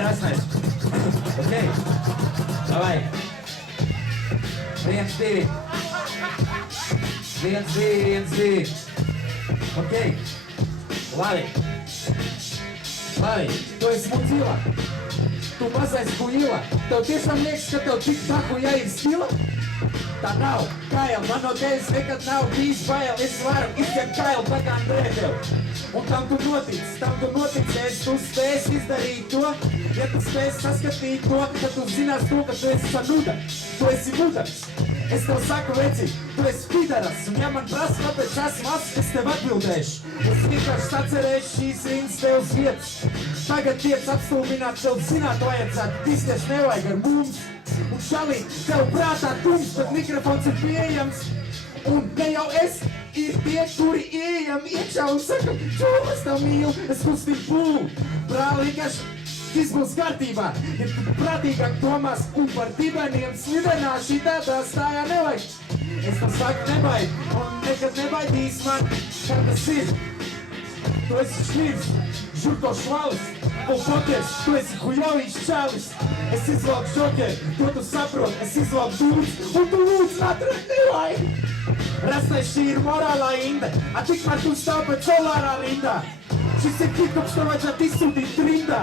rasnais. Ok? Davai. 1, 2. 1, 2, 1, 2. Ok? Labi. Labi, tu esi mucīla. Tu mazais huila. Tev tiešām liekas, ka tev tik tā huja ir stila? Tā nav, Kail, man no tevis nekad nav bijis bail. Es varu izķert Kailu tā kā Andrētev. Un tam tu noticēs, tu spēsi izdarīt to. Ja tu spēsi saskatīt to, tad tu zinās to, ka tu esi sanuda. Tu esi mudars. Es tev saku, veci, tu esi pidaras. Un ja man prasa, kāpēc esmu mazs, es tev atbildēšu. Es vienkārši sacerēšu šīs rindas tev uz vietas. Tagad tiec apstulbināt, tev zināt vajadzētu. Disties nevajag ar mums. Un šalī, tev prātā tums, bet mikrofons ir pieejams. Un ne jau es, ir tie, kuri ieejam iekšā un saka, čūlas tev mīlu, es kustinu pūlu. Brāl, vienkārši viss būs kārtībā. Ja tu prātīgāk domās un par dibeniem slidenā šitādā stājā nevajag. Es tev saku nebaid, un nekad nebaidīs man, kā tas ir. Tu esi šļīvs, žurko švalis, un pokers, tu esi hujovīgs čalis. Es izvalku šokeru, to tu saprot, es izvalku dūdz, un tu lūdz atrakt nevajag. Rasnais, šī ir morālā inde, a tikmēr tu stāv pēc solārā rindā. Šis ir kitkops, to vajadzētu izsūtīt trindā.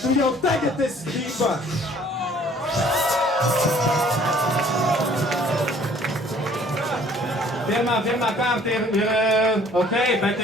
Tu jau tagad esi dībā. Pirmā kārta ir ok, bet